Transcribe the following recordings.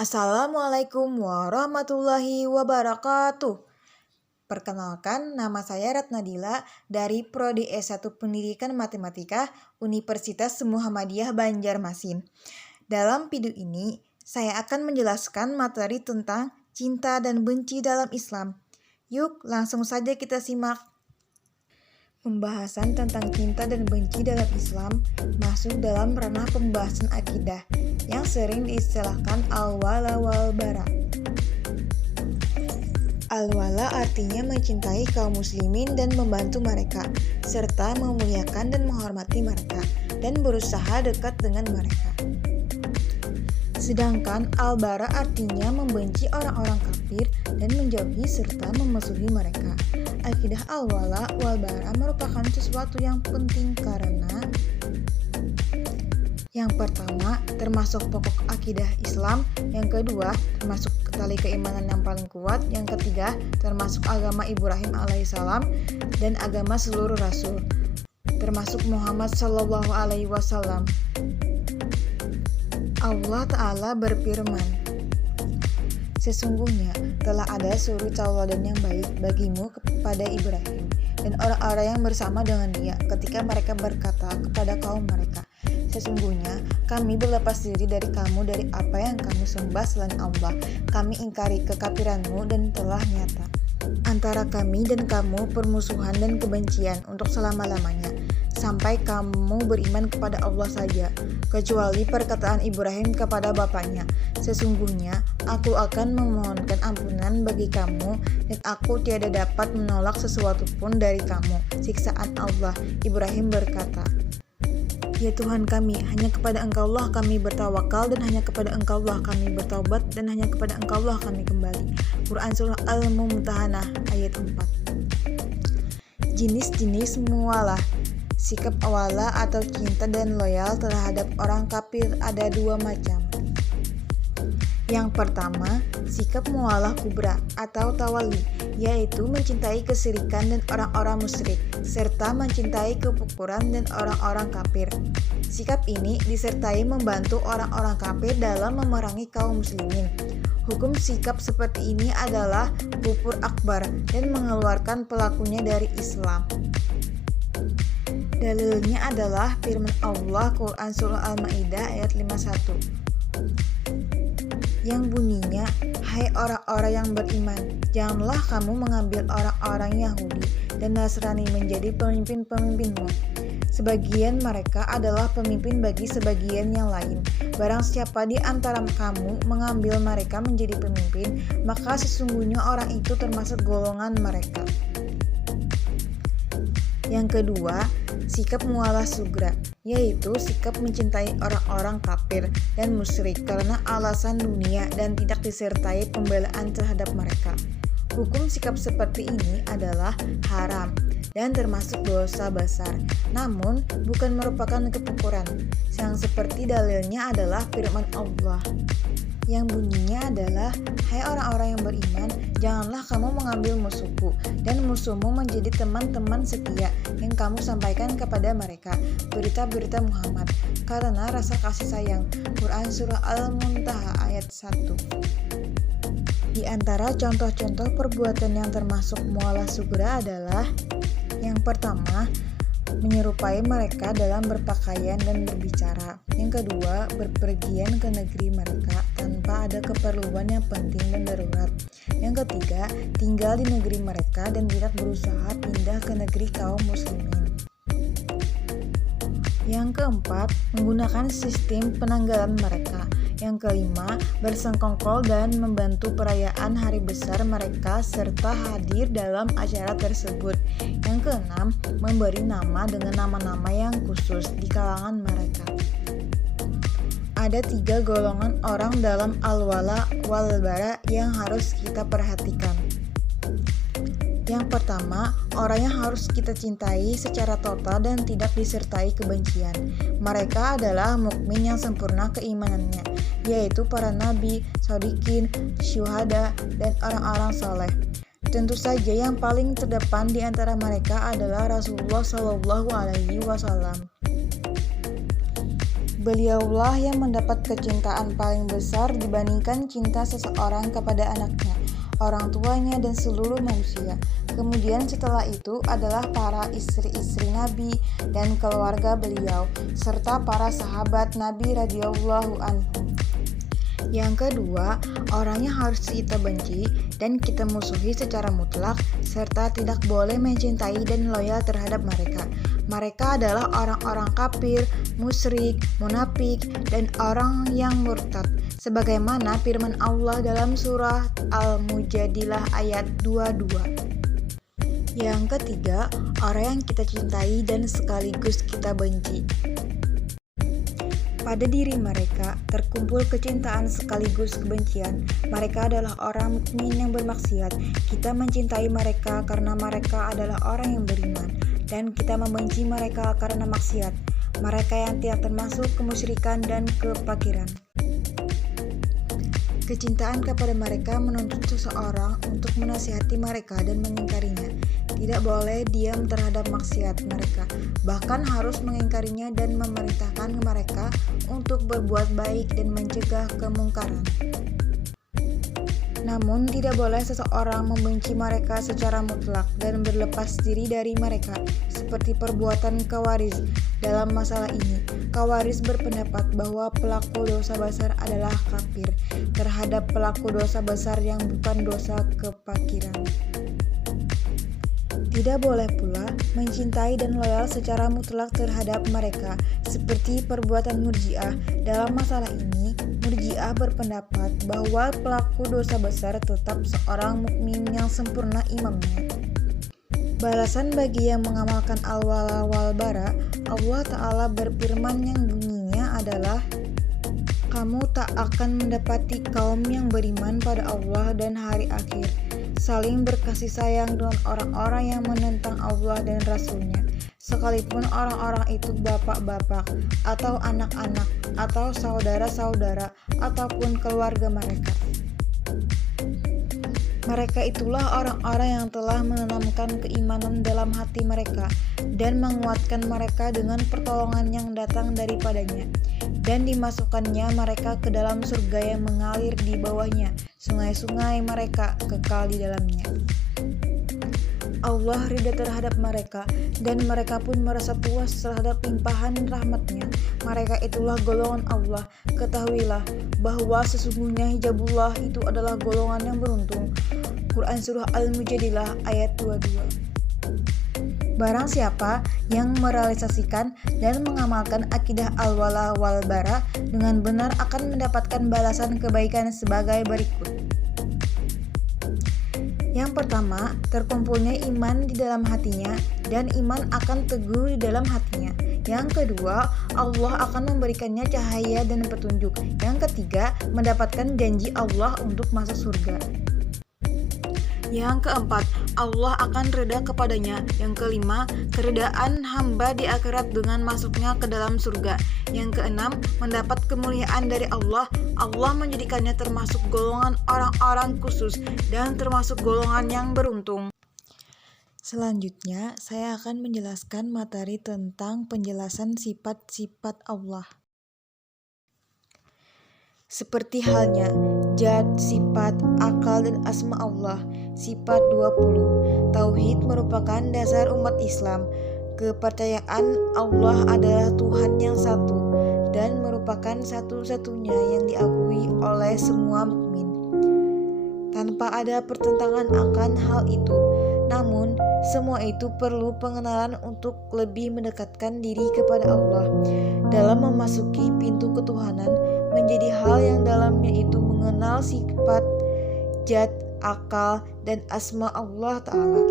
Assalamualaikum warahmatullahi wabarakatuh. Perkenalkan, nama saya Ratnadila dari Prodi S1 Pendidikan Matematika Universitas Muhammadiyah Banjarmasin. Dalam video ini, saya akan menjelaskan materi tentang cinta dan benci dalam Islam. Yuk, langsung saja kita simak. Pembahasan tentang cinta dan benci dalam Islam masuk dalam ranah pembahasan akidah yang sering diistilahkan al-wala wal bara. Al-wala artinya mencintai kaum muslimin dan membantu mereka, serta memuliakan dan menghormati mereka, dan berusaha dekat dengan mereka. Sedangkan al-bara artinya membenci orang-orang kafir dan menjauhi serta memusuhi mereka. Akidah al-wala wal bara merupakan sesuatu yang penting karena yang pertama, termasuk pokok akidah Islam. Yang kedua, termasuk tali keimanan yang paling kuat. Yang ketiga, termasuk agama Ibrahim alaihissalam dan agama seluruh rasul, termasuk Muhammad sallallahu alaihi wasallam. Allah Ta'ala berfirman, "Sesungguhnya telah ada suri tauladan yang baik bagimu kepada Ibrahim dan orang-orang yang bersama dengan dia ketika mereka berkata kepada kaum mereka, sesungguhnya kami berlepas diri dari kamu dari apa yang kamu sembah selain Allah. Kami ingkari kekafiranmu dan telah nyata antara kami dan kamu permusuhan dan kebencian untuk selama-lamanya, sampai kamu beriman kepada Allah saja, kecuali perkataan Ibrahim kepada bapaknya, sesungguhnya aku akan memohonkan ampunan bagi kamu dan aku tiada dapat menolak sesuatu pun dari kamu, siksaan Allah." Ibrahim berkata, "Ya Tuhan kami, hanya kepada Engkaulah kami bertawakal dan hanya kepada Engkaulah kami bertaubat dan hanya kepada Engkaulah kami kembali." Quran Surah Al-Mumtahanah ayat 4. Jenis-jenis muwalah. Sikap wala atau cinta dan loyal terhadap orang kafir ada dua macam. Yang pertama, sikap muwalah kubra atau tawali, yaitu mencintai kesyirikan dan orang-orang musyrik, serta mencintai kekufuran dan orang-orang kafir. Sikap ini disertai membantu orang-orang kafir dalam memerangi kaum muslimin. Hukum sikap seperti ini adalah kufur akbar dan mengeluarkan pelakunya dari Islam. Dalilnya adalah firman Allah Quran Surah Al-Maidah ayat 51. Yang bunyinya, "Hai orang-orang yang beriman, janganlah kamu mengambil orang-orang Yahudi dan Nasrani menjadi pemimpin-pemimpinmu. Sebagian mereka adalah pemimpin bagi sebagian yang lain. Barang siapa di antara kamu mengambil mereka menjadi pemimpin, maka sesungguhnya orang itu termasuk golongan mereka." Yang kedua, sikap muwalah sugra, yaitu sikap mencintai orang-orang kafir dan musyrik karena alasan dunia dan tidak disertai pembelaan terhadap mereka. Hukum sikap seperti ini adalah haram dan termasuk dosa besar, namun bukan merupakan kekufuran. Yang seperti dalilnya adalah firman Allah yang bunyinya adalah, "Hai orang-orang yang beriman, janganlah kamu mengambil musuhku dan musuhmu menjadi teman-teman setia yang kamu sampaikan kepada mereka berita-berita Muhammad karena rasa kasih sayang." Quran Surah Al-Muntaha ayat 1. Di antara contoh-contoh perbuatan yang termasuk muwalah sugra adalah yang pertama, menyerupai mereka dalam berpakaian dan berbicara. Yang kedua, berpergian ke negeri mereka tanpa ada keperluan yang penting dan darurat. Yang ketiga, tinggal di negeri mereka dan tidak berusaha pindah ke negeri kaum muslimin. Yang keempat, menggunakan sistem penanggalan mereka. Yang kelima, bersengkongkol dan membantu perayaan hari besar mereka serta hadir dalam acara tersebut. Yang keenam, memberi nama dengan nama-nama yang khusus di kalangan mereka. Ada 3 golongan orang dalam al-wala wal bara yang harus kita perhatikan. Yang pertama, orang yang harus kita cintai secara total dan tidak disertai kebencian. Mereka adalah mukmin yang sempurna keimanannya, yaitu para nabi, shodiqin, syuhada, dan orang-orang soleh. Tentu saja yang paling terdepan di antara mereka adalah Rasulullah Shallallahu Alaihi Wasallam. Beliaulah yang mendapat kecintaan paling besar dibandingkan cinta seseorang kepada anaknya, orang tuanya, dan seluruh manusia. Kemudian setelah itu adalah para istri-istri Nabi dan keluarga beliau, serta para sahabat Nabi radhiyallahu anhum. Yang kedua, orang yang harus kita benci dan kita musuhi secara mutlak, serta tidak boleh mencintai dan loyal terhadap mereka. Mereka adalah orang-orang kafir, musyrik, munafik, dan orang yang murtad. Sebagaimana firman Allah dalam surah Al-Mujadilah ayat 22. Yang ketiga, orang yang kita cintai dan sekaligus kita benci. Pada diri mereka terkumpul kecintaan sekaligus kebencian. Mereka adalah orang mukmin yang bermaksiat. Kita mencintai mereka karena mereka adalah orang yang beriman, dan kita membenci mereka karena maksiat. Mereka yang tidak termasuk kemusyrikan dan kefakiran. Kecintaan kepada mereka menuntut seseorang untuk menasihati mereka dan mengingkarinya. Tidak boleh diam terhadap maksiat mereka, bahkan harus mengingkarinya dan memerintahkan mereka untuk berbuat baik dan mencegah kemungkaran. Namun tidak boleh seseorang membenci mereka secara mutlak dan berlepas diri dari mereka, seperti perbuatan Khawarij. Dalam masalah ini, Khawarij berpendapat bahwa pelaku dosa besar adalah kafir terhadap pelaku dosa besar yang bukan dosa kefakiran. Tidak boleh pula mencintai dan loyal secara mutlak terhadap mereka, seperti perbuatan Murji'ah. Dalam masalah ini, Murji'ah berpendapat bahwa pelaku dosa besar tetap seorang mukmin yang sempurna imannya. Balasan bagi yang mengamalkan al-wala wal bara, Allah Ta'ala berfirman yang bunyinya adalah, kamu tak akan mendapati kaum yang beriman pada Allah dan hari akhir, saling berkasih sayang dengan orang-orang yang menentang Allah dan Rasul-Nya, sekalipun orang-orang itu bapak-bapak, atau anak-anak, atau saudara-saudara, ataupun keluarga mereka. Mereka itulah orang-orang yang telah menanamkan keimanan dalam hati mereka dan menguatkan mereka dengan pertolongan yang datang daripadanya, dan dimasukkannya mereka ke dalam surga yang mengalir di bawahnya, sungai-sungai mereka kekal di dalamnya. Allah ridha terhadap mereka, dan mereka pun merasa puas terhadap limpahan rahmat-Nya. Mereka itulah golongan Allah. Ketahuilah bahwa sesungguhnya hijabullah itu adalah golongan yang beruntung. Quran Surah Al-Mujadilah ayat 22. Barang siapa yang merealisasikan dan mengamalkan akidah al-wala wal bara dengan benar akan mendapatkan balasan kebaikan sebagai berikut. Yang pertama, terkumpulnya iman di dalam hatinya dan iman akan teguh di dalam hatinya. Yang kedua, Allah akan memberikannya cahaya dan petunjuk. Yang ketiga, mendapatkan janji Allah untuk masuk surga. Yang keempat, Allah akan reda kepadanya. Yang kelima, keredaan hamba di akhirat dengan masuknya ke dalam surga. Yang keenam, mendapat kemuliaan dari Allah. Allah menjadikannya termasuk golongan orang-orang khusus dan termasuk golongan yang beruntung. Selanjutnya, saya akan menjelaskan materi tentang penjelasan sifat-sifat Allah. Seperti halnya zat, sifat, akal, dan asma Allah. Sifat 20. Tauhid merupakan dasar umat Islam. Kepercayaan Allah adalah Tuhan yang satu dan merupakan satu-satunya yang diakui oleh semua mukmin, tanpa ada pertentangan akan hal itu. Namun, semua itu perlu pengenalan untuk lebih mendekatkan diri kepada Allah. Dalam memasuki pintu ketuhanan menjadi hal yang dalamnya itu mengenal sifat, zat, akal, dan asma Allah Ta'ala.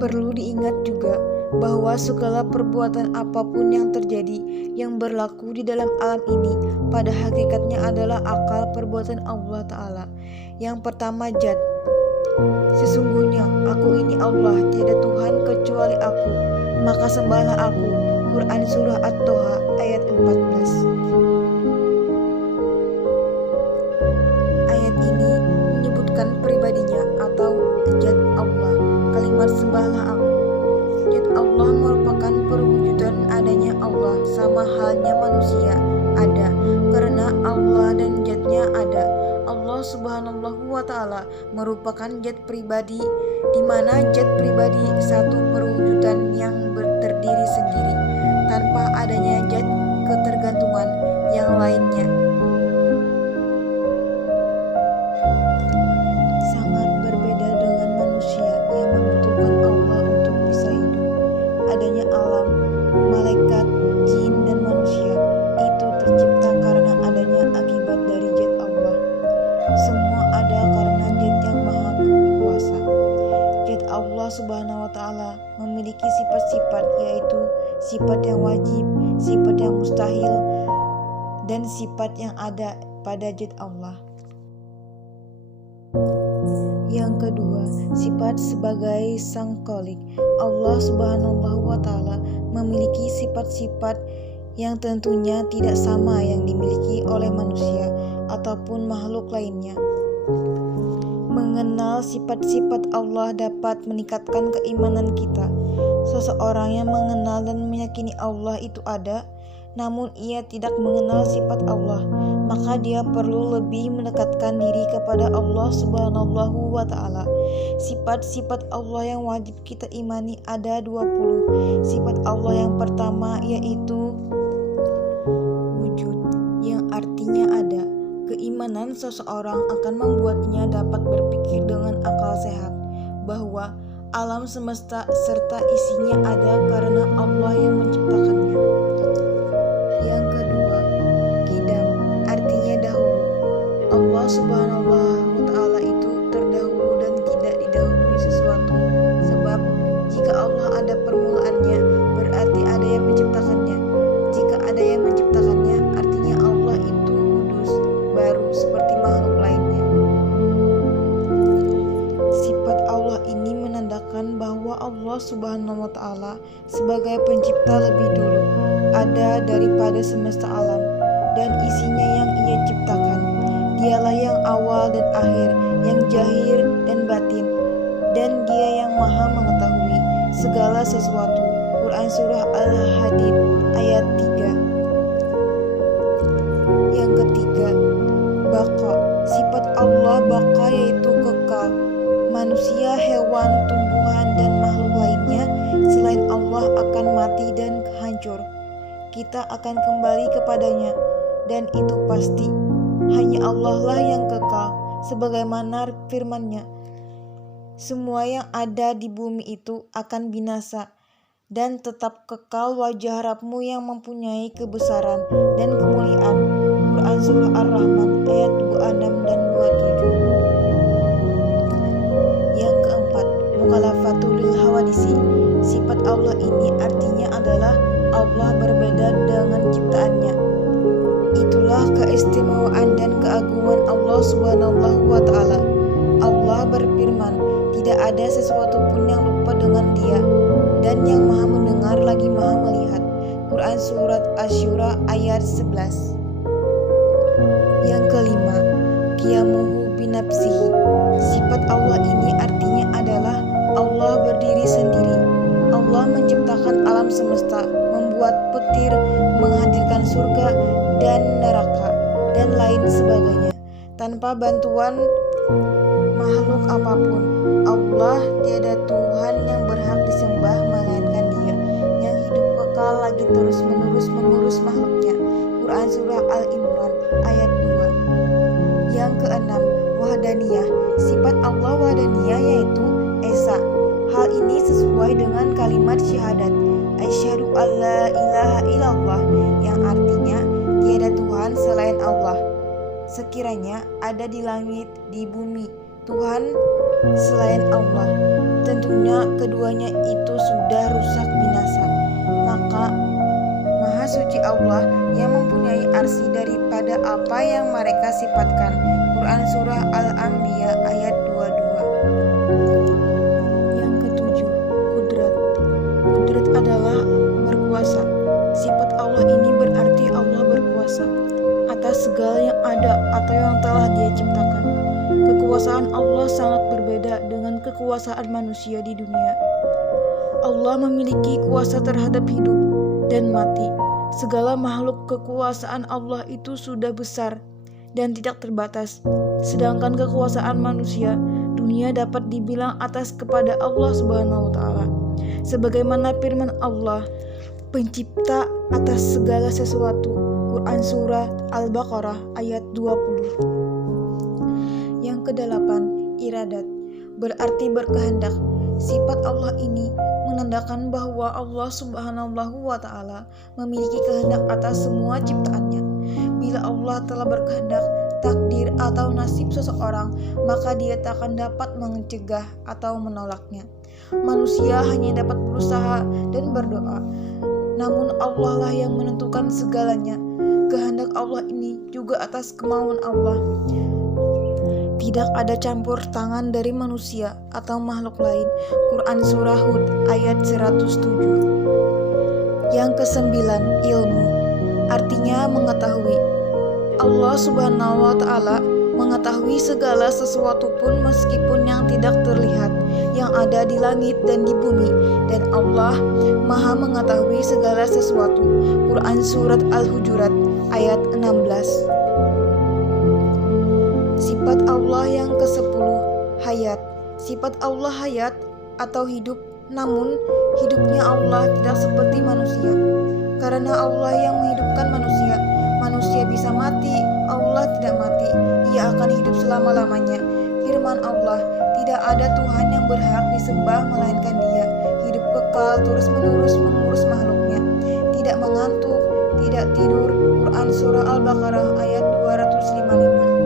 Perlu diingat juga bahwa segala perbuatan apapun yang terjadi yang berlaku di dalam alam ini pada hakikatnya adalah akal perbuatan Allah Ta'ala. Yang pertama, zat. Sesungguhnya aku ini Allah, tiada Tuhan kecuali aku, maka sembahlah aku. Quran Surah At-Toha ayat 14. Ayat ini menyebutkan pribadinya atau zat Allah. Kalimat sembahlah aku, zat Allah merupakan perwujudan adanya Allah Allah sama halnya manusia ada karena Allah dan zatnya ada. Allah Subhanahu wa Ta'ala merupakan zat pribadi, di mana zat pribadi satu perwujudan yang terdiri sendiri tanpa adanya zat ketergantungan yang lainnya. Sangat berbeda dengan manusia yang membutuhkan Allah untuk bisa hidup. Adanya alam, malaikat, jin, dan manusia itu tercipta karena adanya akibat dari zat Allah. Semua ada karena zat yang maha kuasa. Zat Allah Subhanahu wa Ta'ala memiliki sifat-sifat, yaitu sifat yang wajib, sifat yang mustahil, dan sifat yang ada pada zat Allah. Yang kedua, sifat sebagai Sang Kholik. Allah Subhanahu wa Ta'ala memiliki sifat-sifat yang tentunya tidak sama yang dimiliki oleh manusia ataupun makhluk lainnya. Mengenal sifat-sifat Allah dapat meningkatkan keimanan kita. Seseorang yang mengenal dan meyakini Allah itu ada, namun ia tidak mengenal sifat Allah, maka dia perlu lebih mendekatkan diri kepada Allah Subhanahu wa Ta'ala. Sifat-sifat Allah yang wajib kita imani ada 20. Sifat Allah yang pertama yaitu wujud, yang artinya ada. Keimanan seseorang akan membuatnya dapat berpikir dengan akal sehat bahwa alam semesta serta isinya ada karena Allah yang menciptakannya. Yang kedua, qidam, artinya dahulu. Allah Subhanahu wa Ta'ala itu terdahulu dan tidak didahului sesuatu. Sebab jika Allah ada permulaannya, berarti ada yang menciptakannya. Jika ada yang menciptakannya, artinya Allah itu kudus, baru seperti makhluk lainnya. Sifat Allah ini menandakan bahwa Allah Subhanahu wa Ta'ala sebagai pencipta lebih dulu ada daripada semesta alam dan isinya yang ia ciptakan. Dialah yang awal dan akhir, yang zahir dan batin, dan Dia yang maha mengetahui segala sesuatu. Quran Surah Al-Hadid ayat 3. Yang ketiga, baqa. Sifat Allah baqa yaitu kekal. Manusia, hewan, tumbuhan, dan makhluk lainnya selain Allah akan mati dan hancur. Kita akan kembali kepadanya, dan itu pasti. Hanya Allah lah yang kekal, sebagaimana firman-Nya. Semua yang ada di bumi itu akan binasa, dan tetap kekal wajah Rabb-Mu yang mempunyai kebesaran dan kemuliaan. Quran Surah Ar-Rahman ayat 26 dan 27. Yang keempat, mukhalafatul hawadisi. Sifat Allah ini artinya adalah Allah berbeda dengan ciptaannya. Itulah keistimewaan dan keagungan Allah Subhanahu wa Ta'ala. Allah berfirman, tidak ada sesuatu pun yang lupa dengan Dia, dan yang maha mendengar lagi maha melihat. Quran Surat Asy-Syura ayat 11. Yang kelima, qiyamuhu binafsihi. Sifat Allah ini artinya adalah Allah berdiri sendiri. Allah menciptakan alam semesta, membuat petir, menghadirkan surga dan neraka, dan lain sebagainya, tanpa bantuan makhluk apapun. Allah tiada Tuhan yang berhak disembah melainkan Dia, yang hidup kekal lagi terus-menerus mengurus makhluknya. Quran Surah Al-Imran ayat 2. Yang keenam, wahdaniyah. Sifat Allah wahdaniyah yaitu esa. Hal ini sesuai dengan kalimat syahadat asyhadu alla ilaha illallah, yang artinya tiada Tuhan selain Allah. Sekiranya ada di langit, di bumi, Tuhan selain Allah, tentunya keduanya itu sudah rusak binasa. Maka Maha Suci Allah yang mempunyai arsy daripada apa yang mereka sifatkan. Quran Surah Al-Anbiya ayat 22. Yang ketujuh, kudrat. Kudrat adalah berkuasa. Sifat Allah ini berarti Allah berkuasa atas segala yang ada atau yang telah Dia ciptakan. Kekuasaan Allah sangat berbeda dengan kekuasaan manusia di dunia. Allah memiliki kuasa terhadap hidup dan mati, Segala makhluk kekuasaan Allah itu sudah besar dan tidak terbatas. Sedangkan kekuasaan manusia, dunia dapat dibilang atas kepada Allah Subhanahu wa taala. Sebagaimana firman Allah, Pencipta atas segala sesuatu. Quran Surah Al-Baqarah ayat 20. Yang kedelapan, iradat, berarti berkehendak. Sifat Allah ini menandakan bahwa Allah Subhanahu wa taala memiliki kehendak atas semua ciptaannya. Bila Allah telah berkehendak takdir atau nasib seseorang, maka dia tak akan dapat mencegah atau menolaknya. Manusia hanya dapat berusaha dan berdoa, namun Allah lah yang menentukan segalanya. Kehendak Allah ini juga atas kemauan Allah. Tidak ada campur tangan dari manusia atau makhluk lain. Quran Surah Hud ayat 107. Yang kesembilan, ilmu, artinya mengetahui. Allah Subhanahu wa taala mengetahui segala sesuatu pun meskipun yang tidak terlihat, yang ada di langit dan di bumi, dan Allah Maha mengetahui segala sesuatu. Quran Surat Al-Hujurat ayat 16. Sifat Allah yang ke-10, hayat. Sifat Allah hayat atau hidup, namun hidupnya Allah tidak seperti manusia. Karena Allah yang menghidupkan manusia, manusia bisa mati, Allah tidak mati, ia akan hidup selama-lamanya. Firman Allah, tidak ada Tuhan yang berhak disembah melainkan Dia, hidup kekal terus-menerus mengurus makhluknya, tidak mengantuk, tidak tidur. Quran Surah Al-Baqarah ayat 255.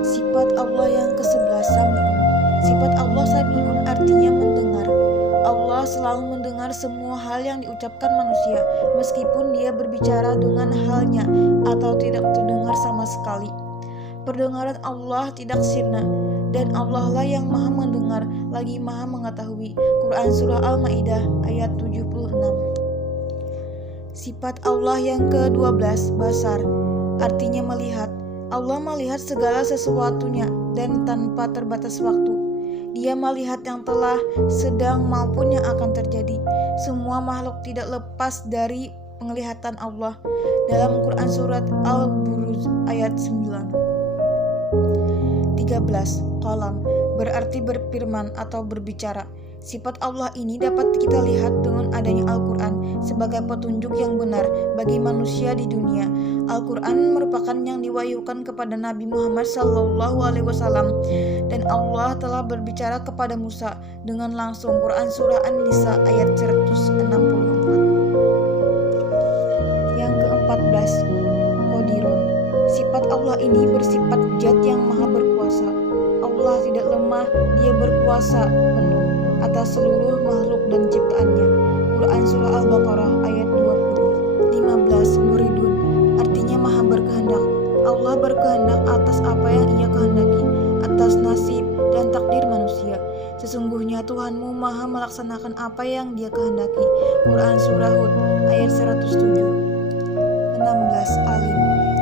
Sifat Allah yang ke-11, Sami'un. Sifat Allah Sami'un artinya mendengar. Allah selalu mendengar semua hal yang diucapkan manusia, meskipun dia berbicara dengan halnya atau tidak terdengar sama sekali. Pendengaran Allah tidak sirna, dan Allah lah yang Maha mendengar lagi Maha mengetahui. Quran Surah Al-Maidah ayat 76. Sifat Allah yang ke-12, basar, artinya melihat. Allah melihat segala sesuatunya dan tanpa terbatas waktu. Dia melihat yang telah, sedang maupun yang akan terjadi. Semua makhluk tidak lepas dari penglihatan Allah. Dalam Quran Surat Al-Buruj ayat 9. 13. Qalam, berarti berfirman atau berbicara. Sifat Allah ini dapat kita lihat dengan adanya Al-Quran sebagai petunjuk yang benar bagi manusia di dunia. Al-Quran merupakan yang diwahyukan kepada Nabi Muhammad SAW, dan Allah telah berbicara kepada Musa dengan langsung. Quran Surah An-Nisa ayat 164. Yang ke-14, Qadirun. Sifat Allah ini bersifat zat yang maha berkuasa. Allah tidak lemah, Dia berkuasa penuh atas seluruh makhluk dan ciptaannya. Quran Surah Al-Baqarah ayat 20. 15. Muridun, artinya maha berkehendak. Allah berkehendak atas apa yang Ia kehendaki, atas nasib dan takdir manusia. Sesungguhnya Tuhanmu maha melaksanakan apa yang Dia kehendaki. Quran Surah Hud ayat 107. 16. Alim.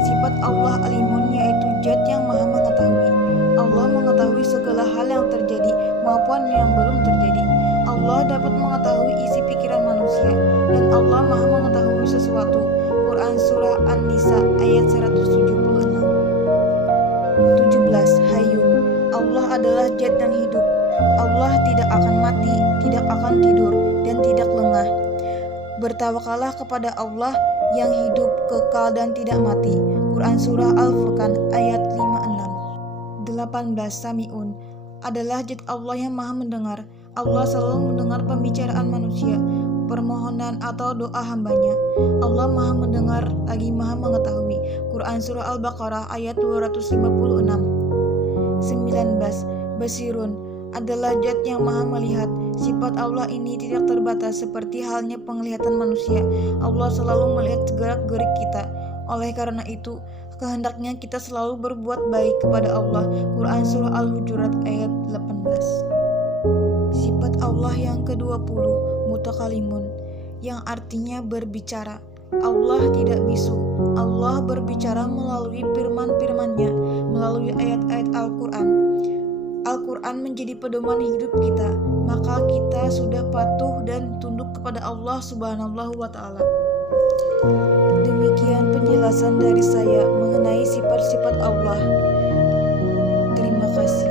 Sifat Allah alimun, yaitu zat yang maha mengetahui. Allah mengetahui segala hal yang terjadi maupun yang belum terjadi. Allah dapat mengetahui isi pikiran manusia, dan Allah maha mengetahui sesuatu. Quran Surah An-Nisa ayat 176. 17. Hayyun. Allah adalah zat yang hidup. Allah tidak akan mati, tidak akan tidur, dan tidak lengah. Bertawakallah kepada Allah yang hidup, kekal, dan tidak mati. Quran Surah Al-Furqan ayat 56. 18. Sami'un adalah zat Allah yang maha mendengar. Allah selalu mendengar pembicaraan manusia, permohonan atau doa hambanya. Allah maha mendengar lagi maha mengetahui. Quran Surah Al-Baqarah ayat 256. 19. Basirun adalah zat yang maha melihat. Sifat Allah ini tidak terbatas seperti halnya penglihatan manusia. Allah selalu melihat gerak-gerik kita. Oleh karena itu, kehendaknya kita selalu berbuat baik kepada Allah. Quran Surah Al-Hujurat ayat 18. Sifat Allah yang ke-20, mutakalimun, yang artinya berbicara. Allah tidak bisu. Allah berbicara melalui firman-firman-Nya, melalui ayat-ayat Al-Quran. Al-Quran menjadi pedoman hidup kita, maka kita sudah patuh dan tunduk kepada Allah Subhanahu wa taala. Demikian penjelasan dari saya mengenai sifat-sifat Allah. Terima kasih.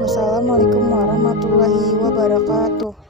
Wassalamualaikum warahmatullahi wabarakatuh.